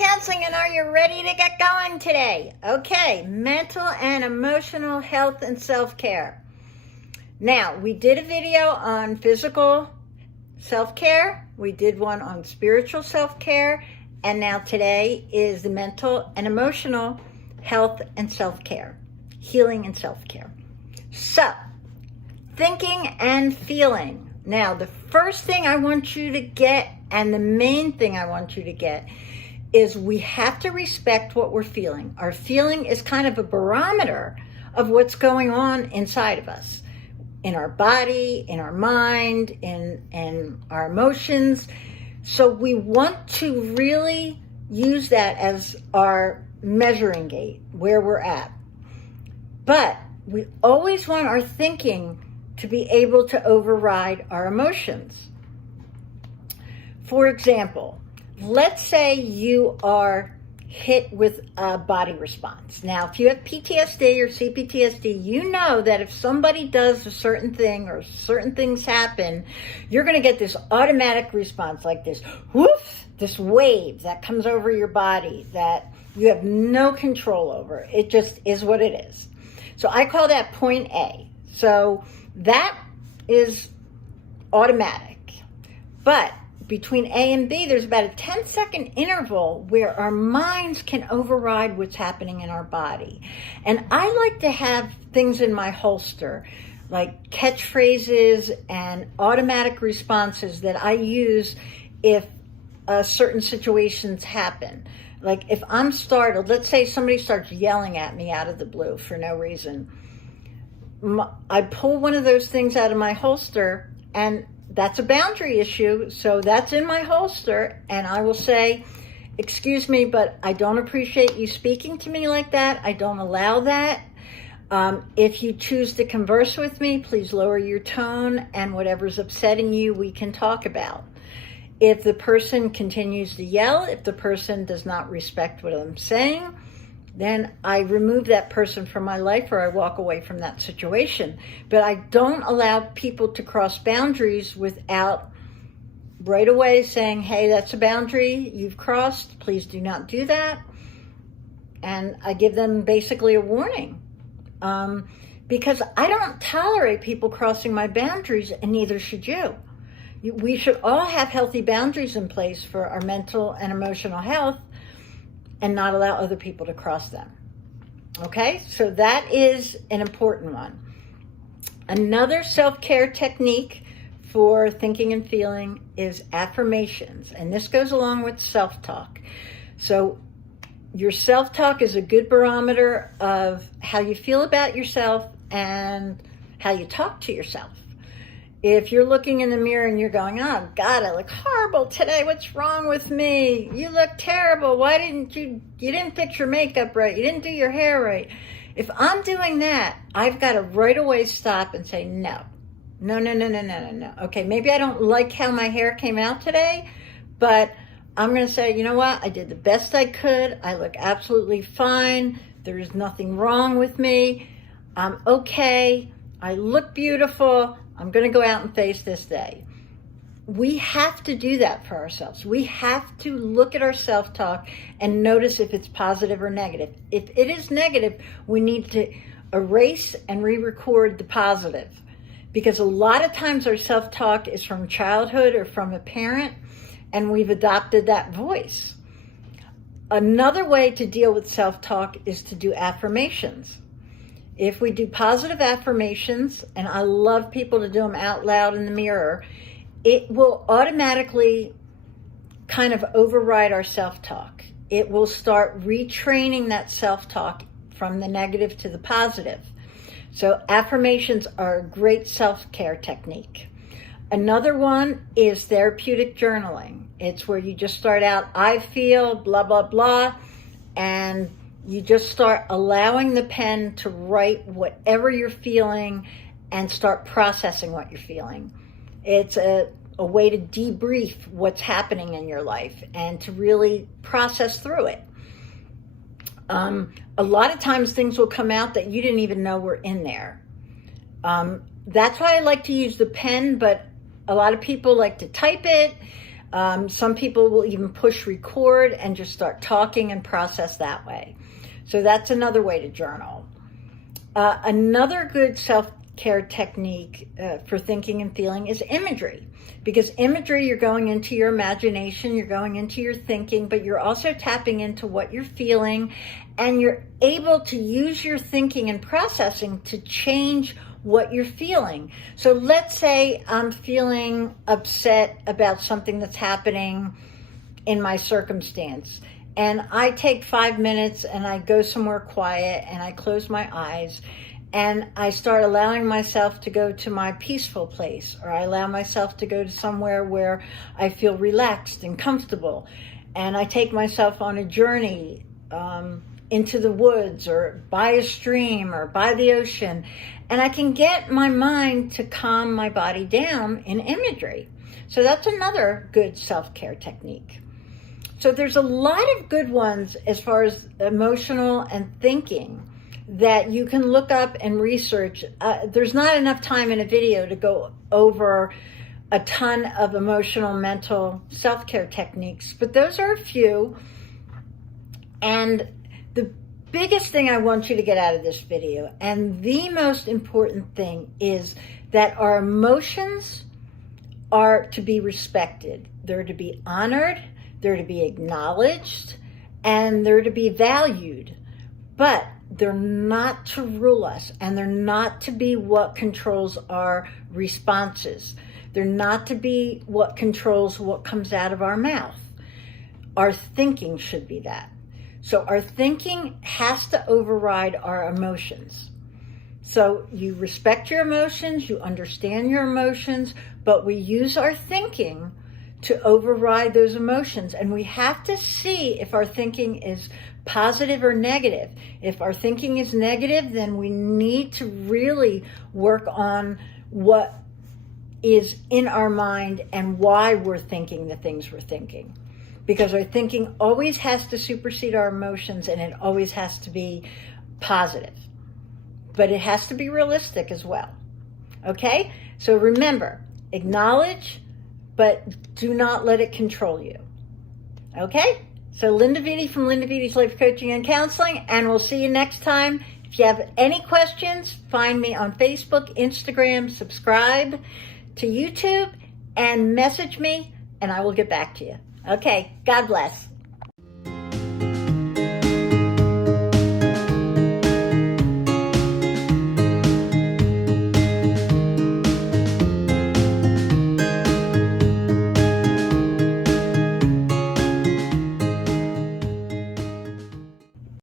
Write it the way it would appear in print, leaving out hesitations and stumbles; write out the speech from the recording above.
Counseling, and are you ready to get going today? Okay, mental and emotional health and self-care. Now, we did a video on physical self-care, we did one on spiritual self-care, and now today is the mental and emotional health and self-care, healing and self-care. So, thinking and feeling. Now, the first thing I want you to get, and the main thing I want you to get, is we have to respect what we're feeling. Our feeling is kind of a barometer of what's going on inside of us, in our body, in our mind, in our emotions. So we want to really use that as our measuring gauge, where we're at. But we always want our thinking to be able to override our emotions. For example, let's say you are hit with a body response. Now, if you have PTSD or C-ptsd, you know that if somebody does a certain thing or certain things happen, you're going to get this automatic response like this, whoof, this wave that comes over your body that you have no control over. It just is what it is. So I call that point A. So that is automatic. But between A and B, there's about a 10-second interval where our minds can override what's happening in our body. And I like to have things in my holster, like catchphrases and automatic responses that I use if certain situations happen. Like if I'm startled, let's say somebody starts yelling at me out of the blue for no reason. I pull one of those things out of my holster, and that's a boundary issue, so that's in my holster, and I will say, excuse me, but I don't appreciate you speaking to me like that. I don't allow that. If you choose to converse with me, please lower your tone, and whatever's upsetting you, we can talk about. If the person continues to yell, if the person does not respect what I'm saying, then I remove that person from my life, or I walk away from that situation. But I don't allow people to cross boundaries without right away saying, hey, that's a boundary you've crossed. Please do not do that. And I give them basically a warning. Because I don't tolerate people crossing my boundaries, and neither should you. We should all have healthy boundaries in place for our mental and emotional health, and not allow other people to cross them. Okay, so that is an important one. Another self-care technique for thinking and feeling is affirmations, and this goes along with self-talk. So your self-talk is a good barometer of how you feel about yourself and how you talk to yourself. If you're looking in the mirror and you're going, oh God, I look horrible today. What's wrong with me? You look terrible. Why didn't you didn't fix your makeup right. You didn't do your hair right. If I'm doing that, I've got to right away stop and say, no. Okay, maybe I don't like how my hair came out today, but I'm going to say, you know what? I did the best I could. I look absolutely fine. There's nothing wrong with me. I'm okay. I look beautiful. I'm going to go out and face this day. We have to do that for ourselves. We have to look at our self-talk and notice if it's positive or negative. If it is negative, we need to erase and re-record the positive. Because a lot of times our self-talk is from childhood or from a parent, and we've adopted that voice. Another way to deal with self-talk is to do affirmations. If we do positive affirmations, and I love people to do them out loud in the mirror, it will automatically kind of override our self-talk. It will start retraining that self-talk from the negative to the positive. So affirmations are a great self-care technique. Another one is therapeutic journaling. It's where you just start out, I feel, blah, blah, blah, and you just start allowing the pen to write whatever you're feeling and start processing what you're feeling. It's a way to debrief what's happening in your life and to really process through it. A lot of times things will come out that you didn't even know were in there. That's why I like to use the pen, but a lot of people like to type it. Some people will even push record and just start talking and process that way. So that's another way to journal. Another good self-care technique for thinking and feeling is imagery. Because imagery, you're going into your imagination, you're going into your thinking, but you're also tapping into what you're feeling, and you're able to use your thinking and processing to change what you're feeling. So let's say I'm feeling upset about something that's happening in my circumstance, and I take 5 minutes and I go somewhere quiet and I close my eyes and I start allowing myself to go to my peaceful place, or I allow myself to go to somewhere where I feel relaxed and comfortable, and I take myself on a journey into the woods or by a stream or by the ocean, and I can get my mind to calm my body down in imagery. So that's another good self-care technique. So there's a lot of good ones as far as emotional and thinking that you can look up and research. There's not enough time in a video to go over a ton of emotional, mental self-care techniques, but those are a few. And the biggest thing I want you to get out of this video, and the most important thing, is that our emotions are to be respected. They're to be honored, they're to be acknowledged, and they're to be valued. But they're not to rule us, and they're not to be what controls our responses. They're not to be what controls what comes out of our mouth. Our thinking should be that. So our thinking has to override our emotions. So you respect your emotions, you understand your emotions, but we use our thinking to override those emotions. And we have to see if our thinking is positive or negative. If our thinking is negative, then we need to really work on what is in our mind and why we're thinking the things we're thinking. Because our thinking always has to supersede our emotions, and it always has to be positive. But it has to be realistic as well. Okay? So remember, acknowledge, but do not let it control you. Okay? So Linda Vitti from Linda Vitti's Life Coaching and Counseling, and we'll see you next time. If you have any questions, find me on Facebook, Instagram, subscribe to YouTube, and message me, and I will get back to you. Okay, God bless.